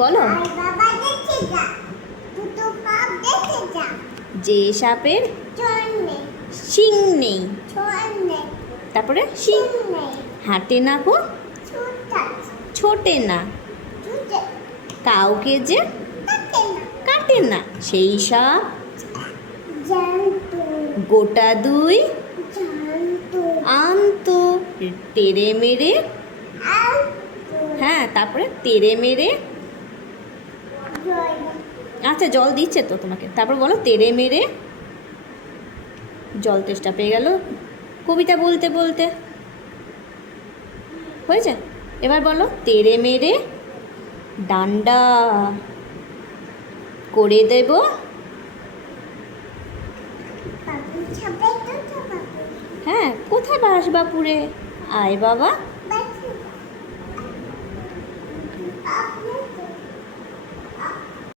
বলো। যে সাপের শিং নেই, তারপরে শিং হাঁটে না গো, ছোটে না, কাউকে যে কাটে না, সেই সাপ গোটা দুই আনতো তেড়ে মেরে। হ্যাঁ, তারপরে তেড়ে মেরে। আচ্ছা, জল দিচ্ছে তো তোমাকে, তারপর বলো তেড়ে মেরে। জল তেষ্টা পেয়ে গেল কবিতা বলতে বলতে। হয়েছে? এবার বলো তেড়ে মেরে ডান্ডা করে দেব। হ্যাঁ, কোথায় বাসবাপুরে? আয় বাবা।